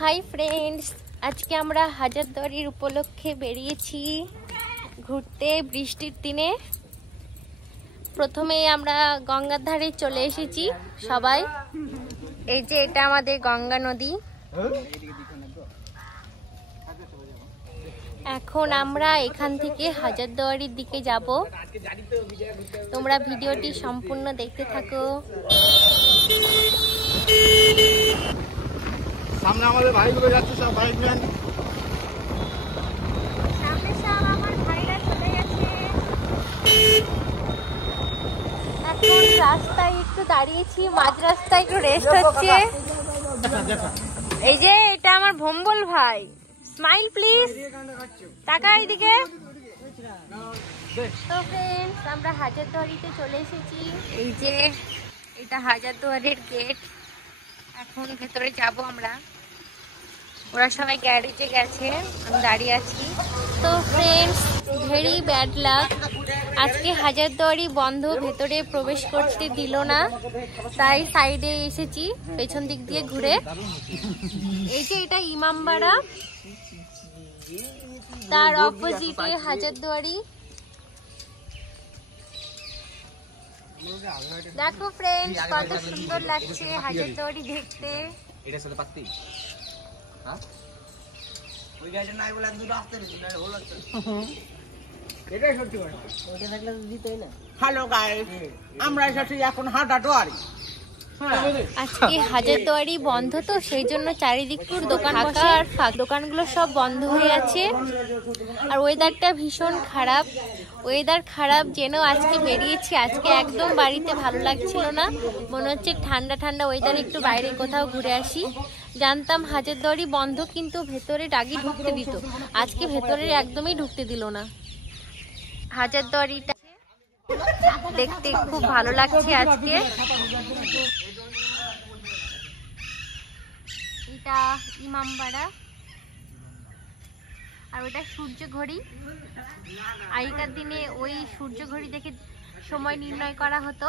Hi friends, আজকে আমরা হাজারদুয়ারির উপলক্ষে বেরিয়েছি ঘুরতে বৃষ্টির দিনে। প্রথমে আমরা গঙ্গার ধারে চলে এসেছি সবাই। এই যে এটা আমাদের গঙ্গা নদী। এখন আমরা এখান থেকে হাজারদুয়ারির দিকে যাব। তোমরা ভিডিওটি সম্পূর্ণ দেখতে থাকো। সামনে আমাদের ভাইগুলো যাচ্ছে, সব ভাই ফ্রেন্ড। সামনে সব আমার ভাইরা চলে গেছে। এখন রাস্তায় একটু দাঁড়িয়েছি, মাঝ রাস্তায় একটু রেস্ট হচ্ছে। এই যে এটা আমার ভম্বল ভাই। স্মাইল প্লিজ, টাকা এইদিকে। তো ফ্রেন্ডস, আমরা হাজারদুয়ারিতে চলে এসেছি। এই যে এটা হাজারদুয়ারির গেট। এখন ভেতরে যাব আমরা। ওরা সবাই গ্যারেজে গেছে, আমি দাঁড়িয়ে আছি। তো ফ্রেন্ডস, ভেরি ব্যাড লাক, আজকে হাজারদুয়ারি বন্ধ, ভেতরে প্রবেশ করতে দিল না, তাই সাইডে এসেছি পেছন দিক দিয়ে ঘুরে। এই যে এটা ইমামবাড়া, তার অপোজিটে হাজারদুয়ারি। দেখো ফ্রেন্ডস, কত সুন্দর লাগছে হাজারদুয়ারি দেখতে। এটা সাথে পাত্তি হ্যাঁ ওই গাড়িটা নাই বলে একদম রাস্তা রে না হলো তো এটাই সত্যি কথা। ওটা থাকলে তো দিতেই না। হ্যালো গাইস, আমরা এসেছি এখন হাজারদুয়ারি। আজকে হাজারদুয়ারি বন্ধ, তো সেই জন্য চারিদিকপুর দোকান বসে আর দোকানগুলো সব বন্ধ হয়ে আছে। আর ওয়েদারটা ভীষণ খারাপ, ওয়েদার খারাপ যেন আজকে বেরিয়েছি। আজকে একদম বাড়িতে ভালো লাগছিল না, মনে হচ্ছে ঠান্ডা ঠান্ডা ওয়েদার, একটু বাইরে কোথাও ঘুরে আসি। জানতাম হাজারদুয়ারি বন্ধ, কিন্তু ভেতরে আগে ঢুকতে দিত, আজকে ভেতরে একদমই ঢুকতে দিল না। হাজারদুয়ারিটা দেখতে খুব ভালো লাগছে আজকে। এটা ইমামবাড়া, আর ওটা সূর্য ঘড়ি। আগেকার দিনে ওই সূর্য ঘড়ি দেখে সময় নির্ণয় করা হতো।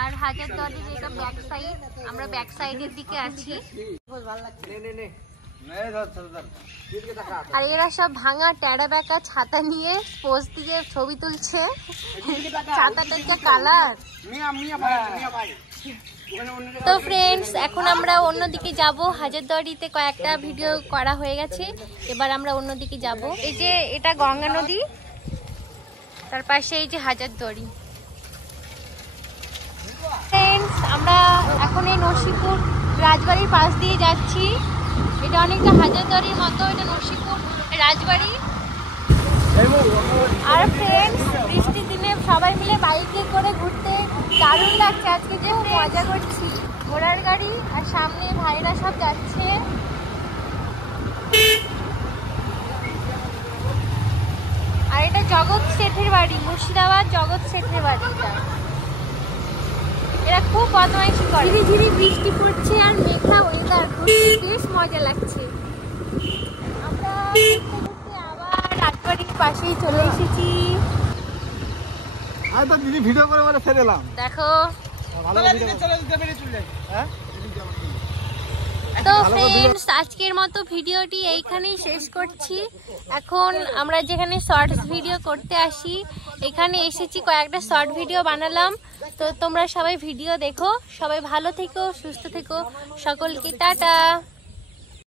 আর হাজারদুয়ারির এটা ব্যাক সাইড, আমরা ব্যাক সাইডের দিকে আছি। আর এরা সব ভাঙা টেরা বেঁকা ছাতা নিয়ে পোজ দিয়ে ছবি তুলছে। ছাতাটার যা কালার। তো ফ্রেন্ডস, এখন আমরা অন্যদিকে যাব। হাজারদুয়ারিতে কয়েকটা ভিডিও করা হয়ে গেছে, এবার আমরা অন্যদিকে যাব। এই যে এটা গঙ্গা নদী, তার পাশে এই যে হাজারদুয়ারি। ফ্রেন্ডস, আমরা এখন এই নরসিংপুর রাজবাড়ির পাশ দিয়ে যাচ্ছি। এটা অনেকটা হাজারদুয়ারির মতো, এটা নরসিংপুর রাজবাড়ি। আর ফ্রেন্ডস, বৃষ্টির দিনে সবাই মিলে বাইকে করে ঘুরতে দারুণ লাগছে। আজকে যে মজা করছি, ঘোড়ার গাড়ি আর সামনে ভাইরা সব যাচ্ছে। আর এটা জগৎ শেঠের বাড়ি, মুর্শিদাবাদ জগৎ শেঠের বাড়ি। এরা খুব বদমাইশি করে। ধীরে ধীরে বৃষ্টি পড়ছে আর মেঘলা ওয়েদার, বেশ মজা লাগছে। আমরা আবার রাজবাড়ির পাশেই চলে এসেছি। তো দিদি ভিডিও করে বলে ফেলে এলাম। দেখো ভালো ভিডিও চলে যাই। হ্যাঁ তো ফ্রেন্ডস, আজকের মতো ভিডিওটি এইখানেই শেষ করছি। এখন আমরা যেখানে শর্টস ভিডিও করতে আসি, এখানে এসেছি, কয়েকটা শর্ট ভিডিও বানালাম। তো তোমরা সবাই ভিডিও দেখো, সবাই ভালো থেকো, সুস্থ থেকো, সকলকে টাটা।